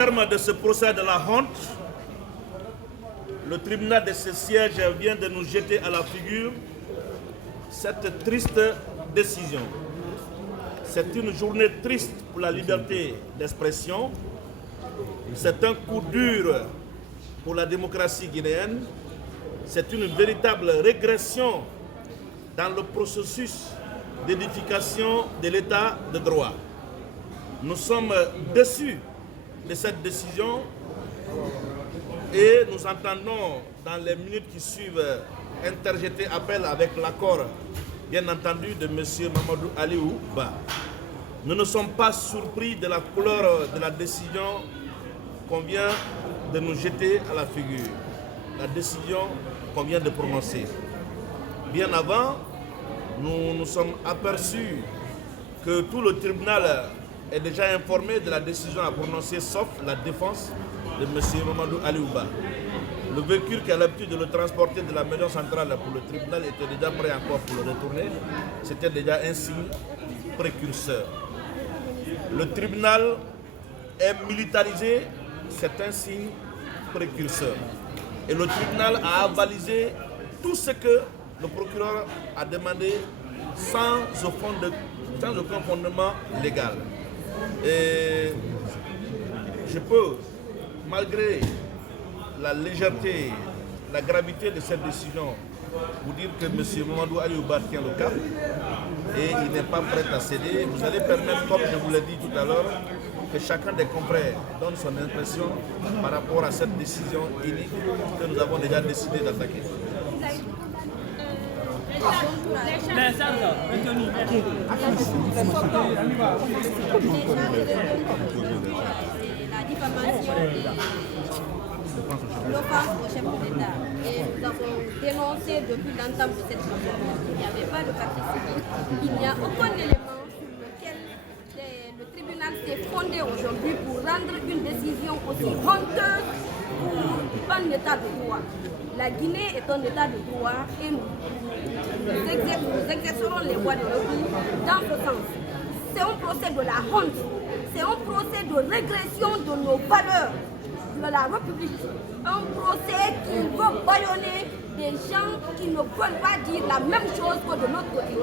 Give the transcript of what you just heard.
Au terme de ce procès de la honte, le tribunal de ce siège vient de nous jeter à la figure cette triste décision. C'est une journée triste pour la liberté d'expression. C'est un coup dur pour la démocratie guinéenne. C'est une véritable régression dans le processus d'édification de l'état de droit. Nous sommes déçus de cette décision et nous entendons dans les minutes qui suivent interjeter appel avec l'accord, bien entendu, de M. Mamadou Aliou Ba. Nous ne sommes pas surpris de la couleur de la décision qu'on vient de nous jeter à la figure, la décision qu'on vient de prononcer. Bien avant, nous nous sommes aperçus que tout le tribunal est déjà informé de la décision à prononcer, sauf la défense de M. Mamadou Aliou Ba. Le véhicule qui a l'habitude de le transporter de la maison centrale pour le tribunal était déjà prêt encore pour le retourner. C'était déjà un signe précurseur. Le tribunal est militarisé, c'est un signe précurseur. Et le tribunal a avalisé tout ce que le procureur a demandé sans aucun fondement légal. Et je peux, malgré la légèreté, la gravité de cette décision, vous dire que M. Mamadou Aliou Ba tient le cap et il n'est pas prêt à céder. Vous allez permettre, comme je vous l'ai dit tout à l'heure, que chacun des confrères donne son impression par rapport à cette décision unique que nous avons déjà décidé d'attaquer. La diffamation l'offense au chef de l'État. Et nous avons dénoncé depuis l'entame de cette procédure qu'il n'y avait pas de partie civile. Il n'y a aucun élément sur lequel le tribunal s'est fondé aujourd'hui pour rendre une décision aussi honteuse pour un état de droit. La Guinée est un état de droit et nous exercerons les voies de recours dans ce sens. C'est un procès de la honte, c'est un procès de régression de nos valeurs de la République, un procès qui veut bâillonner des gens qui ne veulent pas dire la même chose que de notre côté.